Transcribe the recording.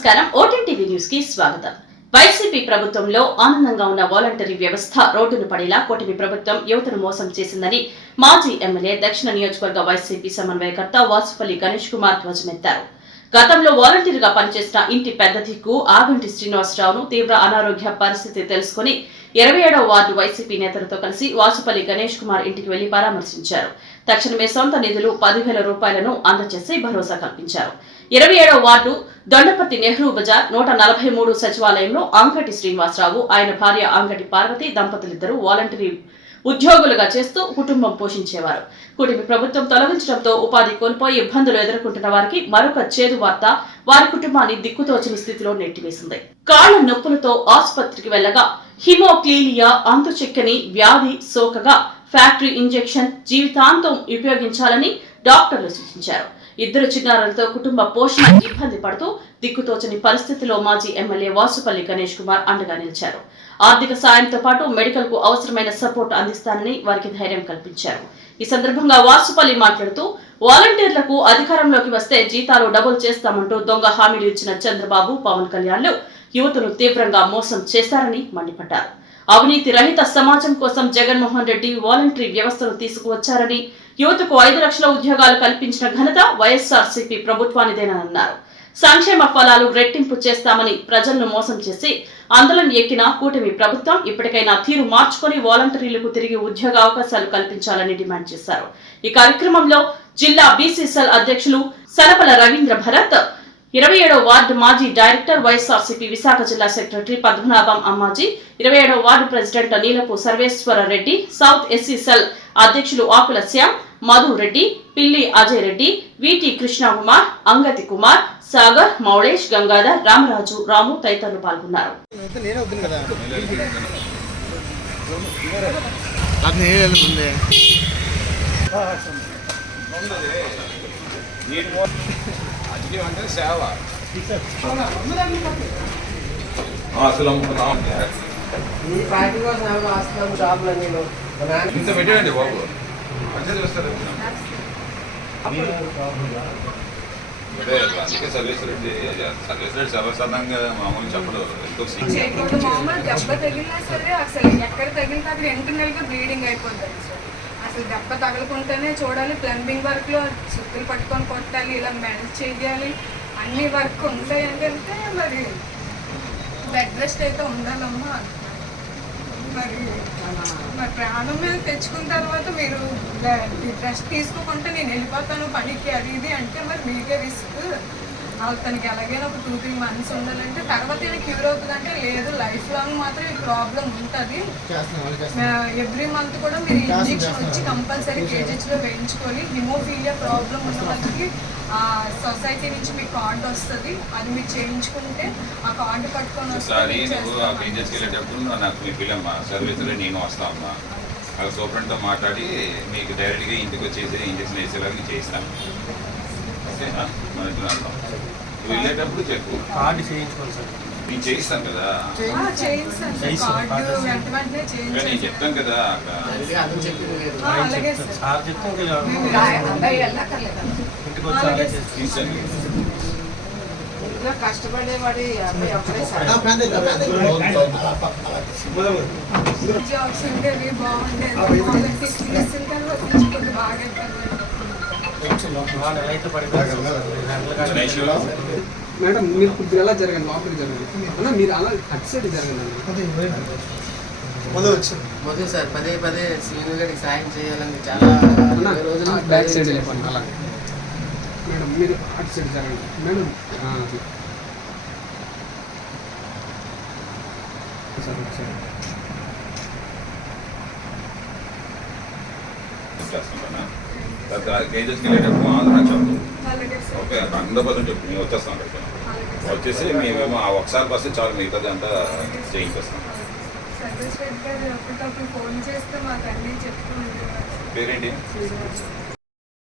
నమస్కారం. ఓటీన్ TV news కి స్వాగతం. వైసీపీ ప్రభుత్వంలో ఆనందంగా ఉన్న వాలంటరీ వ్యవస్థ రోడ్డును పడేలా కూటమి ప్రభుత్వం యువతను మోసం చేసిందని మాజీ ఎమ్మెల్యే దక్షిణ నియోజకవర్గ వైసీపీ సమన్వయకర్త వాసుపల్లి గణేష్ కుమార్ ధ్వజమెత్తారు. గతంలో వాలంటీర్గా పనిచేసిన ఇంటి పెద్ద దిక్కు ఆగంటి శ్రీనివాసరావును తీవ్ర అనారోగ్య పరిస్థితి తెలుసుకుని 27వ వార్డు వైసీపీ నేతలతో కలిసి వాసుపల్లి గణేష్ కుమార్ ఇంటికి వెళ్లి పరామర్శించారు. తక్షణమే సొంత నిధులు 10,000 రూపాయలను అందజేసి భరోసా కల్పించారు. 27వ వార్డు దొండపర్తి నెహ్రూ బజార్ 143 సచివాలయంలో అంగటి శ్రీనివాసరావు, ఆయన భార్య అంగటి పార్వతి దంపతులిద్దరూ వాలంటరీ ఉద్యోగులుగా చేస్తూ కుటుంబం పోషించేవారు. కూటమి ప్రభుత్వం తొలగించడంతో ఉపాధి కోల్పోయి ఇబ్బందులు ఎదుర్కొంటున్న వారికి మరొక చేదు వార్త వారి కుటుంబాన్ని దిక్కుతోచని స్థితిలో నెట్టివేసింది. కాళ్ల నొప్పులతో ఆసుపత్రికి వెళ్లగా హిమోక్లీలియా అంతుచిక్కని వ్యాధి సోకగా ఫ్యాక్టరీ ఇంజెక్షన్ జీవితాంతం ఉపయోగించాలని డాక్టర్లు సూచించారు. ఇద్దరు చిన్నారులతో కుటుంబ పోషణ ఇబ్బంది పడుతూ దిక్కుతోచని పరిస్థితిలో మాజీ ఎమ్మెల్యే వాసుపల్లి గణేష్ కుమార్ అండగా నిలిచారు. ఆర్థిక సాయంతో పాటు మెడికల్ కు అవసరమైన సపోర్ట్ అందిస్తానని వారికి ధైర్యం కల్పించారు. ఈ సందర్భంగా వాసుపల్లి మాట్లాడుతూ వాలంటీర్లకు అధికారంలోకి వస్తే జీతాలు డబుల్ చేస్తామంటూ దొంగ హామీలు ఇచ్చిన చంద్రబాబు, పవన్ కళ్యాణ్లు యువతను తీవ్రంగా మోసం చేశారని మండిపడ్డారు. అవినీతి రహిత సమాజం కోసం జగన్మోహన్ రెడ్డి వాలంటరీ వ్యవస్థను తీసుకువచ్చారని, యువతకు 5 లక్షల ఉద్యోగాలు కల్పించిన ఘనత వైఎస్ఆర్సీపీ ప్రభుత్వానిదేనన్నారు. సంక్షేమ ఫలాలు రెట్టింపు చేస్తామని ప్రజలను మోసం చేసి ఆందోళన ఎక్కిన కూటమి ప్రభుత్వం ఇప్పటికైనా తీరు మార్చుకుని వాలంటీర్లకు తిరిగి ఉద్యోగ అవకాశాలు కల్పించాలని డిమాండ్ చేశారు. ఈ కార్యక్రమంలో జిల్లా బీసీసీఎల్ అధ్యక్షులు సనపల రవీంద్ర భరత్, 27వ వార్డు మాజీ డైరెక్టర్ వైఎస్ఆర్సీపీ విశాఖ జిల్లా సెక్రటరీ పద్మనాభం అమ్మాజీ, 27వ ward president Neelapu Sarveswara Reddy, south SCCL అధ్యక్షులు ఆకుల శ్యామ్, మధు రెడ్డి, పిల్లి అజయ్ రెడ్డి, విటి కృష్ణకుమార్, అంగతి కుమార్, సాగర్, మౌళేష్, గంగాధర్, రామరాజు, రాము తదితరులు పాల్గొన్నారు. ఇంత పెట్టండి బాబు, అదే అందుకే సర్వీస్ రెడ్డి సర్వసాధారణంగా మామూలు చెప్పడు. మామూలు దెబ్బ తగిలినా సరే అసలు ఎక్కడ తగిలితే అక్కడ ఇంటర్నల్గా బ్లీడింగ్ అయిపోతుంది. అసలు దెబ్బ తగలకుంటేనే చూడాలి, ప్లంబింగ్ వర్క్లో సుత్తులు పట్టుకొని కొట్టాలి, ఇలా మెల్ట్ చేయాలి, అన్ని వర్క్ ఉంటాయి అంటే మరి బెడ్ రెస్ట్ అయితే ఉండాలమ్మా. మరి ప్రాణం మీద తెచ్చుకున్న తర్వాత మీరు రెస్ట్ తీసుకోకుండా నేను వెళ్ళిపోతాను పనికి అది ఇది అంటే మరి మీకే రిస్క్. తనకి ఎలాగైనా ఒక 2-3 మంత్స్ ఉండాలంటే తర్వాత ఏమైనా క్యూర్ అవుతుంది అంటే లేదు, లైఫ్ లాంగ్ మాత్రం ఈ ప్రాబ్లం ఉంటుంది. ఎవ్రీ మంత్ కూడా మీరు ఇంజెక్షన్ వచ్చి కంపల్సరీ కేజీహెచ్లో వేయించుకొని, హిమోఫీలియా ప్రాబ్లం ఉన్న వాళ్ళకి సొసైటీ నుంచి మీకు కార్డు వస్తుంది, అది మీరు చేయించుకుంటే ఆ కార్డు పట్టుకొని సర్వీసులో నేను వస్తామమ్మా, అక్కడ సూపరింట్తో మాట్లాడి మీకు డైరెక్ట్గా ఇంటికి వచ్చేసి ఇంజక్షన్ వేసేలాగా చేయిస్తాను. ఓకేనా? మనకి అర్థం వెళ్ళేటప్పుడు చెప్పు, నేను చేయిస్తాను కదా, నేను చెప్తాను కదా. కష్టపడేవాడి జాబ్స్ ఉండేవి బాగుండేది, బాగా మేడం మీరు ఇప్పుడు ఎలా జరగండి, లోపలికి జరగండి అన్న, మీరు అలా అటు సైడ్ జరగండి. మొదలు సార్ పదే శ్రీను గారికి సాయం చేయాలని చాలా రోజులు బ్యాక్ సైడ్ వెళ్ళిపోండి. అలా మేడం మీరు అటు సైడ్ జరగండి మేడం. సార్ ఒకసారి కేజెస్కి వెళ్ళేటప్పుడు మాత్రం నాకు చెప్పు. ఓకే, 100% చెప్పు, మేము వచ్చేస్తాం. అక్కడికి వచ్చేసి మేమేమో ఆ ఒకసారి వస్తే చాలు, మిగతాది అంతా చేయించేస్తాం. పేరేంటి?